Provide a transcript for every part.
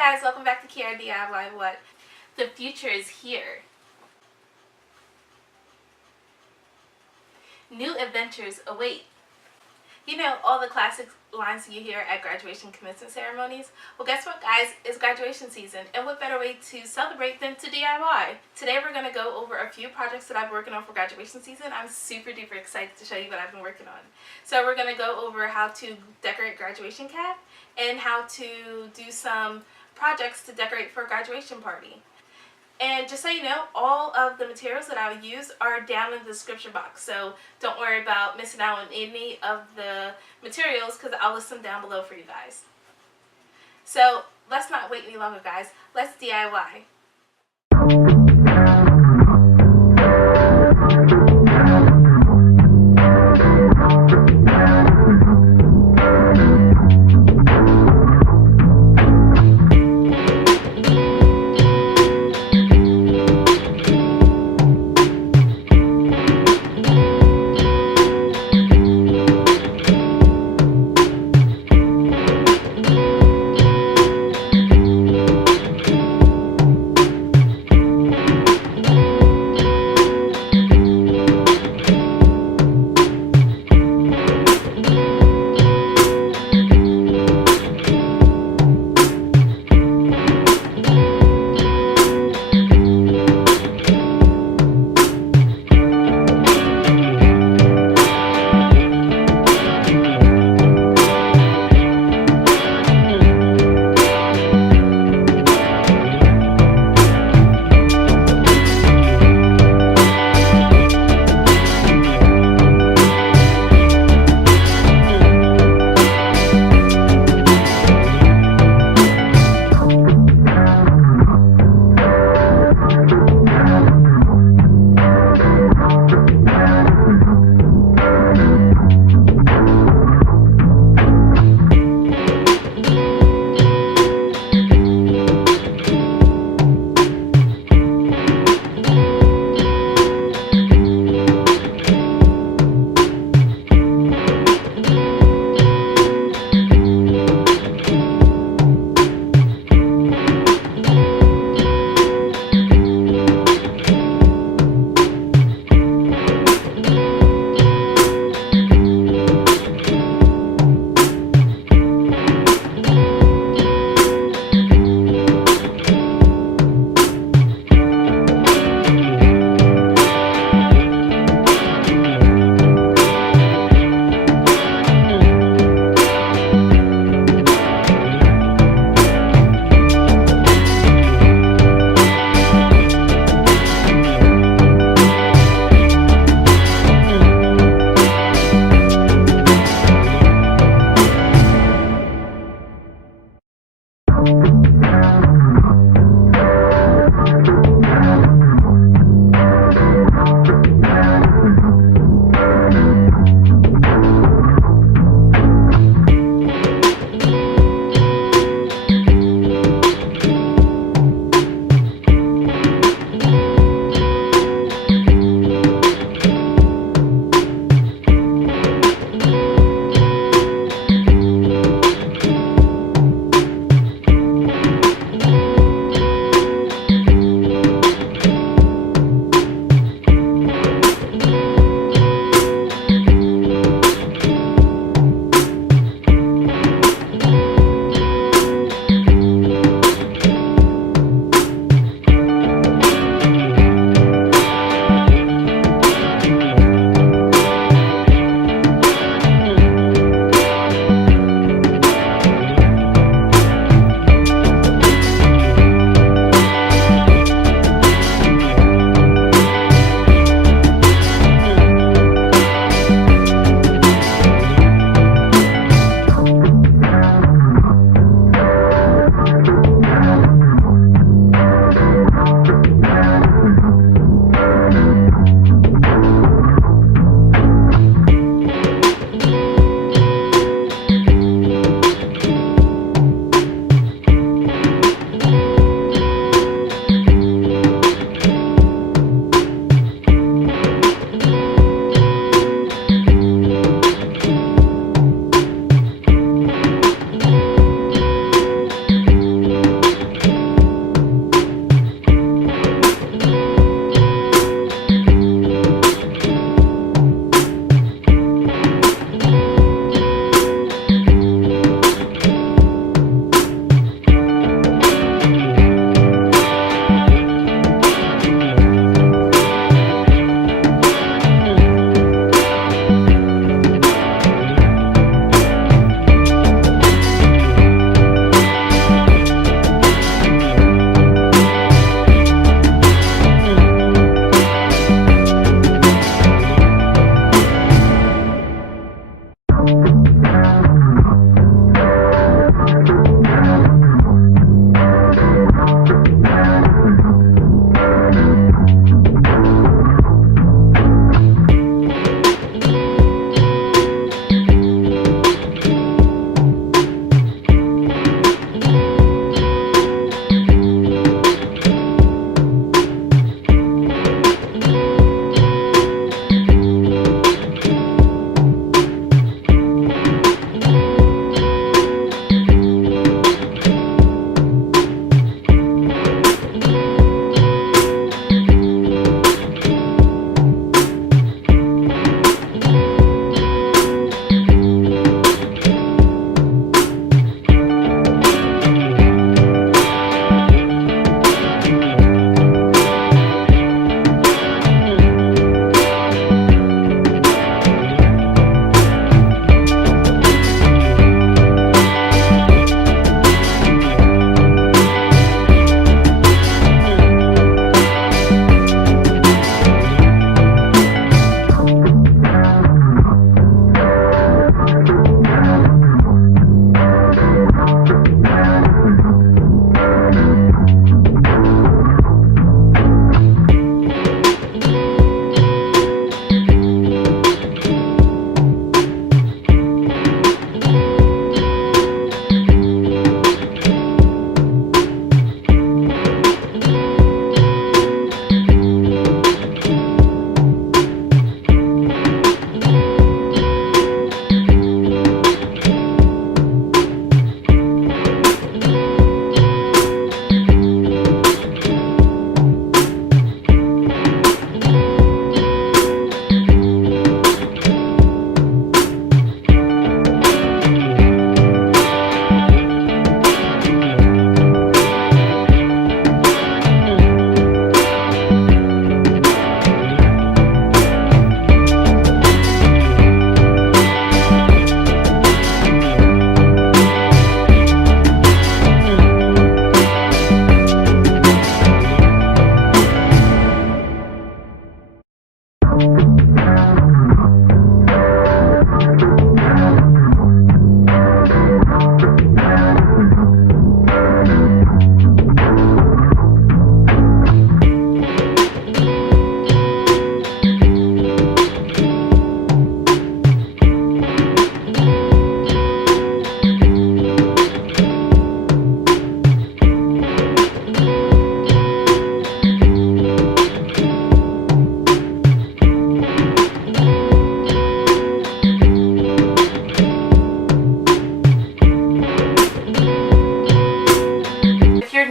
guys, welcome back to Chiara DIY What? The future is here. New adventures await. You know, all the classic lines you hear at graduation commencement ceremonies? Well, guess what, guys? It's graduation season, and what better way to celebrate than to DIY? Today we're going to go over a few projects that I've been working on for graduation season. I'm super duper excited to show you what I've been working on. So we're going to go over how to decorate graduation cap and how to do some projects to decorate for a graduation party. And just so you know, all of the materials that I will use are down in the description box, so don't worry about missing out on any of the materials because I'll list them down below for you guys. So let's not wait any longer, guys. Let's DIY.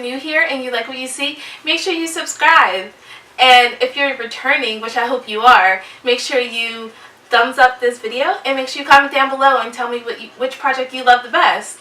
new here and you like what you see, make sure you subscribe. And if you're returning, which I hope you are, make sure you thumbs up this video and make sure you comment down below and tell me which project you love the best.